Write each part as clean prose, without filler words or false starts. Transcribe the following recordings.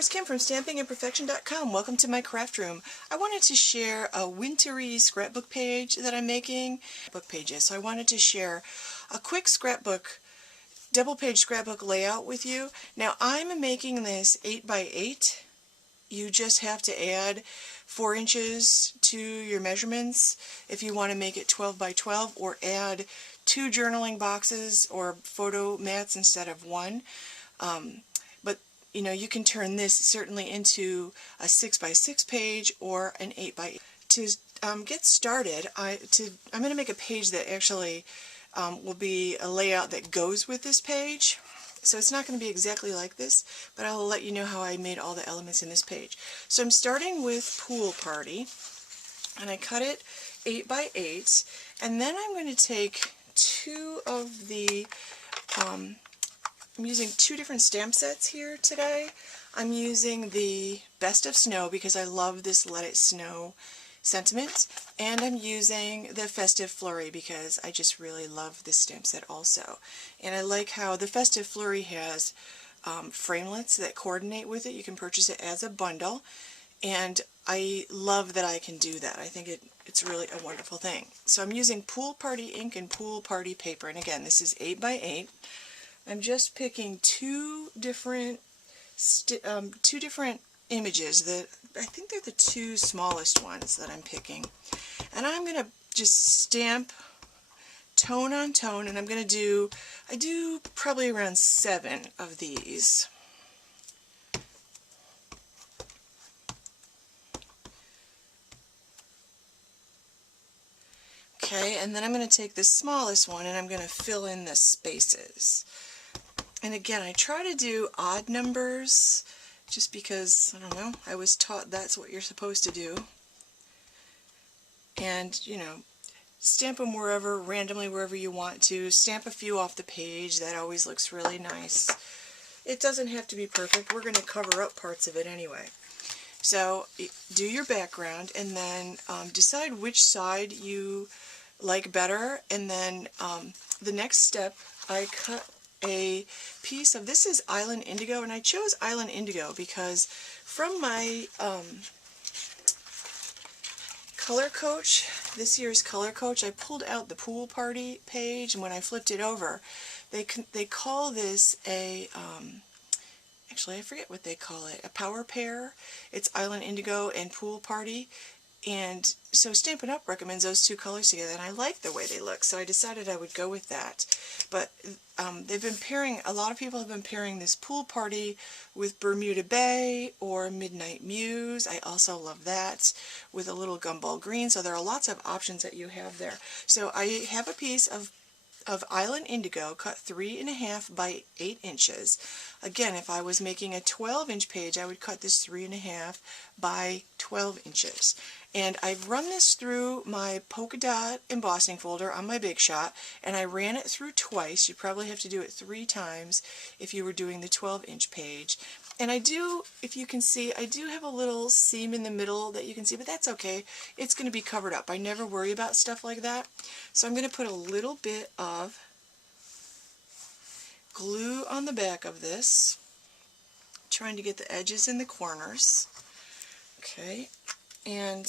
Stampers Kim from StampingImperfection.com. Welcome to my craft room. I wanted to share a wintry scrapbook page that I'm making. Book pages. So I wanted to share a quick scrapbook, double page scrapbook layout with you. Now I'm making this 8 by 8. You just have to add 4 inches to your measurements if you want to make it 12 by 12, or add 2 journaling boxes or photo mats instead of 1. But you know, you can turn this certainly into a 6 by 6 page or an 8 by 8. To get started, I'm going to make a page that actually will be a layout that goes with this page. So it's not going to be exactly like this, but I'll let you know how I made all the elements in this page. So I'm starting with Pool Party, and I cut it 8 by 8, and then I'm going to take 2 of the, I'm using 2 different stamp sets here today. I'm using the Best of Snow because I love this Let It Snow sentiment, and I'm using the Festive Flurry because I just really love this stamp set also. And I like how the Festive Flurry has framelits that coordinate with it. You can purchase it as a bundle, and I love that I can do that. I think it's really a wonderful thing. So I'm using Pool Party ink and Pool Party paper, and again, this is 8 by 8. I'm just picking 2 different images that I think they're the 2 smallest ones that I'm picking, and I'm going to just stamp tone on tone, and I do probably around 7 of these. Okay, and then I'm going to take the smallest one and I'm going to fill in the spaces. And again, I try to do odd numbers just because, I don't know, I was taught that's what you're supposed to do. And, you know, stamp them randomly wherever you want to. Stamp a few off the page. That always looks really nice. It doesn't have to be perfect. We're going to cover up parts of it anyway. So do your background, and then decide which side you like better. And then the next step, I cut a piece of, this is Island Indigo, and I chose Island Indigo because from my Color Coach, this year's Color Coach, I pulled out the Pool Party page, and when I flipped it over, they call this a, actually I forget what they call it, a power pair. It's Island Indigo and Pool Party. And so Stampin' Up! Recommends those 2 colors together, and I like the way they look, so I decided I would go with that. But they've been pairing, a lot of people have been pairing this Pool Party with Bermuda Bay or Midnight Muse. I also love that, with a little gumball green, so there are lots of options that you have there. So I have a piece of Island Indigo cut 3.5 by 8 inches. Again, if I was making a 12-inch page, I would cut this 3.5 by 12 inches. And I've run this through my polka dot embossing folder on my Big Shot, and I ran it through twice. You probably have to do it 3 times if you were doing the 12-inch page. And I do, if you can see, I do have a little seam in the middle that you can see, but that's okay. It's going to be covered up. I never worry about stuff like that. So I'm going to put a little bit of glue on the back of this, trying to get the edges and the corners. Okay, and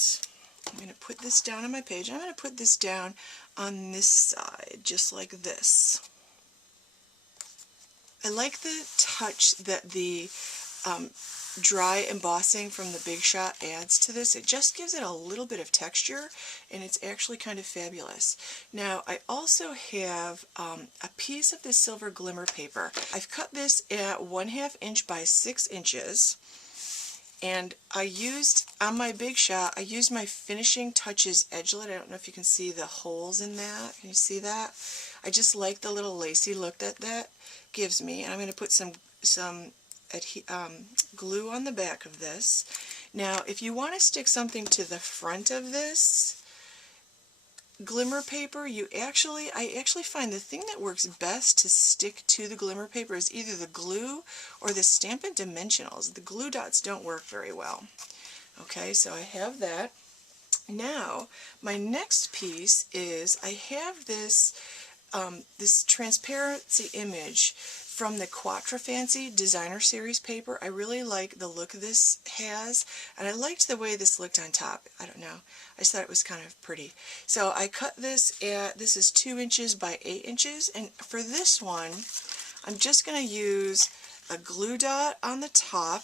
I'm going to put this down on my page. I'm going to put this down on this side, just like this. I like the touch that the dry embossing from the Big Shot adds to this. It just gives it a little bit of texture, and it's actually kind of fabulous. Now, I also have a piece of this silver glimmer paper. I've cut this at 1/2 inch by 6 inches, and I used, on my Big Shot, I used my Finishing Touches Edgelit. I don't know if you can see the holes in that. Can you see that? I just like the little lacy look that that gives me, and I'm going to put some glue on the back of this. Now, if you want to stick something to the front of this glimmer paper, I actually find the thing that works best to stick to the glimmer paper is either the glue or the Stampin' Dimensionals. The glue dots don't work very well. Okay, so I have that. Now, my next piece is I have this this transparency image from the Quattro Fancy Designer Series paper. I really like the look this has, and I liked the way this looked on top. I don't know, I just thought it was kind of pretty. So I cut this at, this is 2 inches by 8 inches, and for this one I'm just going to use a glue dot on the top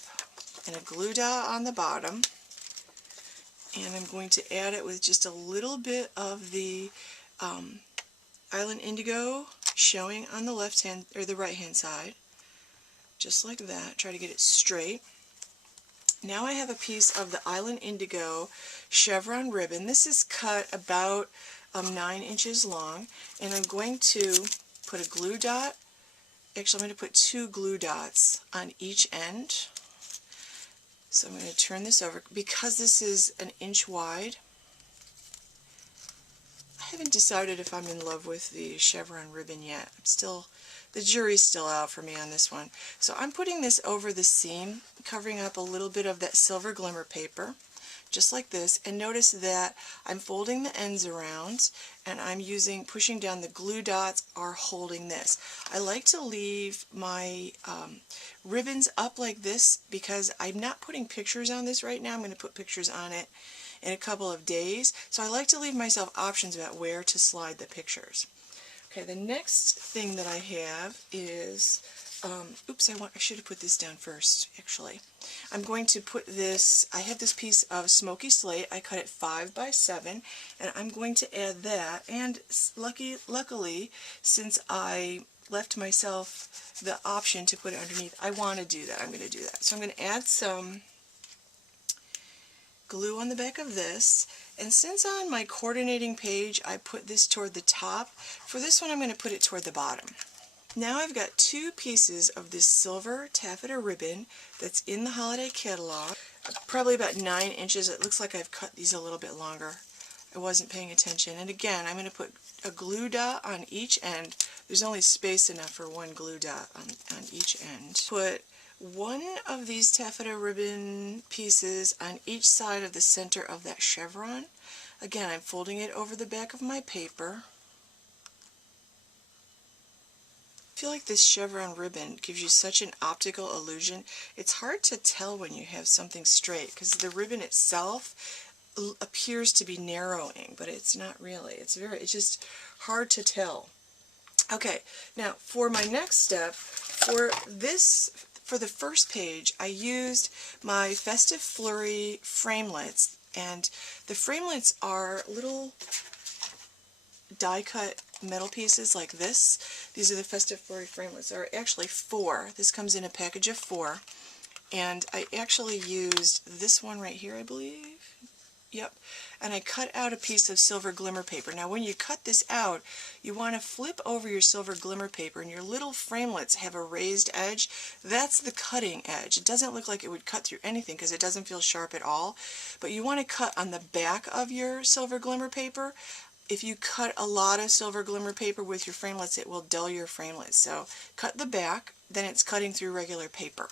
and a glue dot on the bottom, and I'm going to add it with just a little bit of the Island Indigo showing on the left hand or the right hand side, just like that. Try to get it straight. Now I have a piece of the Island Indigo chevron ribbon. This is cut about 9 inches long, and I'm going to put a glue dot. Actually, I'm going to put 2 glue dots on each end. So I'm going to turn this over. Because this is 1 inch wide, I haven't decided if I'm in love with the chevron ribbon yet. The jury's still out for me on this one. So I'm putting this over the seam, covering up a little bit of that silver glimmer paper, just like this. And notice that I'm folding the ends around, and I'm pushing down. The glue dots are holding this. I like to leave my ribbons up like this because I'm not putting pictures on this right now. I'm going to put pictures on it in a couple of days, so I like to leave myself options about where to slide the pictures. Okay, the next thing that I have is, oops, I should have put this down first, actually. I'm going to put this, I have this piece of smoky slate. I cut it 5 by 7, and I'm going to add that, and luckily, since I left myself the option to put it underneath, I want to do that. I'm going to do that. So I'm going to add some glue on the back of this, and since on my coordinating page I put this toward the top, for this one I'm going to put it toward the bottom. Now I've got 2 pieces of this silver taffeta ribbon that's in the holiday catalog, probably about 9 inches. It looks like I've cut these a little bit longer. I wasn't paying attention. And again, I'm going to put a glue dot on each end. There's only space enough for 1 glue dot on each end. Put 1 of these taffeta ribbon pieces on each side of the center of that chevron. Again, I'm folding it over the back of my paper. I feel like this chevron ribbon gives you such an optical illusion. It's hard to tell when you have something straight because the ribbon itself appears to be narrowing, but it's not really. It's just hard to tell. Okay, now for my next step, for the first page, I used my Festive Flurry framelits, and the framelits are little die-cut metal pieces like this. These are the Festive Flurry framelits. There are actually 4. This comes in a package of 4, and I actually used this one right here, I believe. Yep, and I cut out a piece of silver glimmer paper. Now when you cut this out, you want to flip over your silver glimmer paper, and your little framelits have a raised edge. That's the cutting edge. It doesn't look like it would cut through anything because it doesn't feel sharp at all, but you want to cut on the back of your silver glimmer paper. If you cut a lot of silver glimmer paper with your framelits, it will dull your framelits. So cut the back, then it's cutting through regular paper.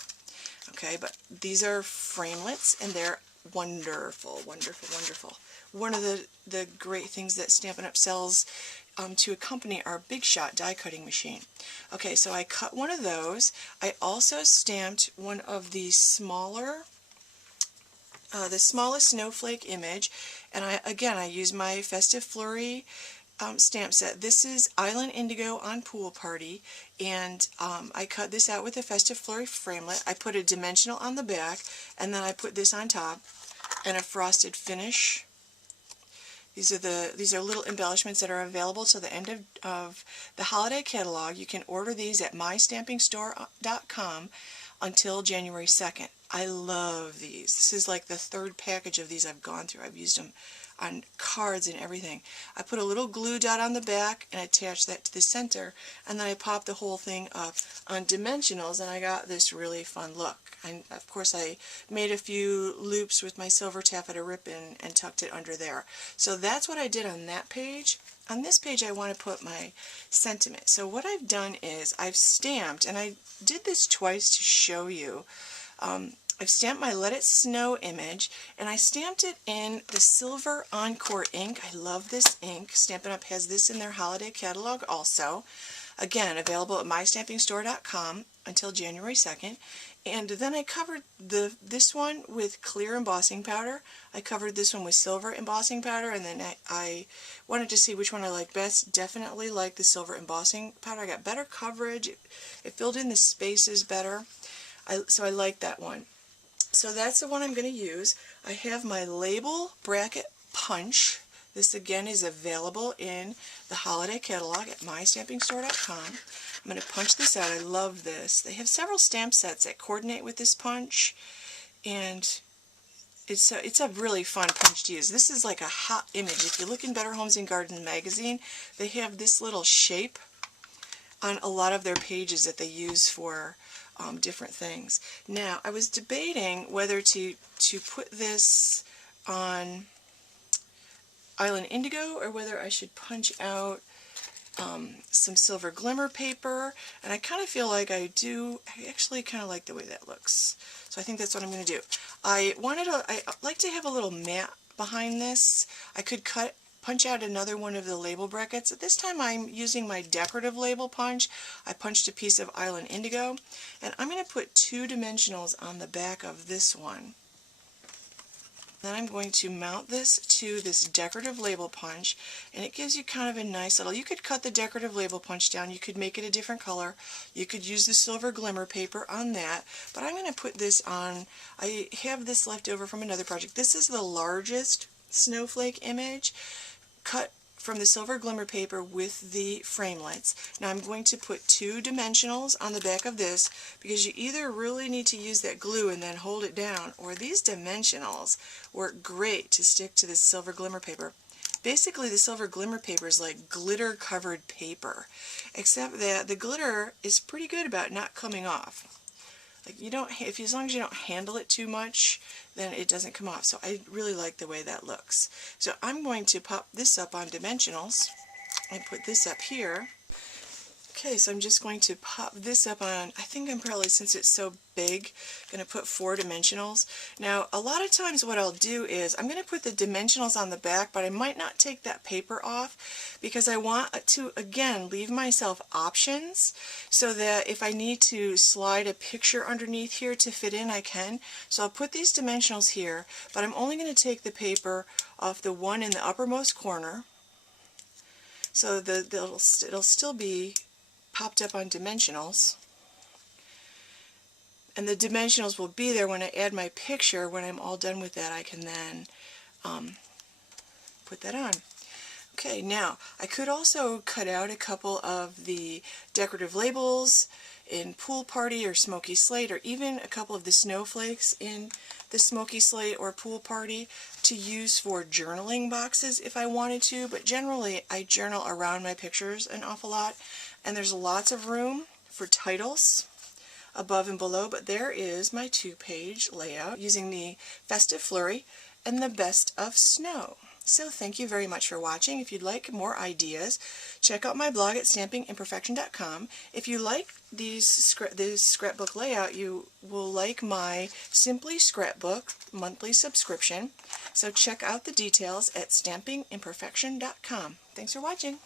Okay, but these are framelits, and they're wonderful, wonderful, wonderful. One of the great things that Stampin' Up! Sells to accompany our Big Shot die cutting machine. Okay, so I cut one of those. I also stamped one of the smallest snowflake image, and I used my Festive Flurry stamp set. This is Island Indigo on Pool Party, and I cut this out with a Festive Flurry framelit. I put a dimensional on the back, and then I put this on top, and a frosted finish. These are little embellishments that are available to the end of the holiday catalog. You can order these at mystampingstore.com until January 2nd. I love these. This is like the 3rd package of these I've gone through. I've used them on cards and everything. I put a little glue dot on the back and attached that to the center, and then I popped the whole thing up on dimensionals, and I got this really fun look. And of course I made a few loops with my silver taffeta ribbon and tucked it under there. So that's what I did on that page. On this page I want to put my sentiment. So what I've done is I've stamped, and I did this twice to show you, I've stamped my Let It Snow image, and I stamped it in the Silver Encore ink. I love this ink. Stampin' Up! Has this in their holiday catalog also. Again, available at mystampingstore.com until January 2nd. And then I covered this one with clear embossing powder. I covered this one with silver embossing powder, and then I wanted to see which one I liked best. Definitely like the silver embossing powder. I got better coverage. It filled in the spaces better. So I like that one. So that's the one I'm going to use. I have my label bracket punch. This again is available in the holiday catalog at mystampingstore.com. I'm going to punch this out. I love this. They have several stamp sets that coordinate with this punch, and it's a really fun punch to use. This is like a hot image. If you look in Better Homes and Gardens magazine, they have this little shape on a lot of their pages that they use for different things. Now, I was debating whether to put this on Island Indigo or whether I should punch out some silver glimmer paper, and I kind of feel like I actually kind of like the way that looks. So I think that's what I'm going to do. I like to have a little mat behind this. I could punch out another one of the label brackets. This time I'm using my decorative label punch. I punched a piece of Island Indigo, and I'm going to put 2 dimensionals on the back of this one. Then I'm going to mount this to this decorative label punch, and it gives you kind of a nice little, you could cut the decorative label punch down, you could make it a different color, you could use the silver glimmer paper on that, but I'm going to put this on, I have this left over from another project. This is the largest snowflake image cut from the silver glimmer paper with the framelits. Now I'm going to put 2 dimensionals on the back of this, because you either really need to use that glue and then hold it down, or these dimensionals work great to stick to this silver glimmer paper. Basically, the silver glimmer paper is like glitter covered paper, except that the glitter is pretty good about not coming off. Like as long as you don't handle it too much, then it doesn't come off. So I really like the way that looks. So I'm going to pop this up on dimensionals and put this up here. Okay, so I'm just going to pop this up on, I think I'm probably, since it's so big, going to put 4 dimensionals. Now, a lot of times what I'll do is, I'm going to put the dimensionals on the back, but I might not take that paper off, because I want to, again, leave myself options, so that if I need to slide a picture underneath here to fit in, I can. So I'll put these dimensionals here, but I'm only going to take the paper off the one in the uppermost corner, so it'll still be popped up on dimensionals, and the dimensionals will be there when I add my picture. When I'm all done with that, I can then put that on. Okay, now I could also cut out a couple of the decorative labels in Pool Party or Smoky Slate, or even a couple of the snowflakes in the Smoky Slate or Pool Party to use for journaling boxes if I wanted to, but generally I journal around my pictures an awful lot, and there's lots of room for titles above and below, but there is my 2-page layout using the Festive Flurry and the Best of Snow. So thank you very much for watching. If you'd like more ideas, check out my blog at stampingimperfection.com. If you like this scrapbook layout, you will like my Simply Scrapbook monthly subscription. So check out the details at stampingimperfection.com. Thanks for watching.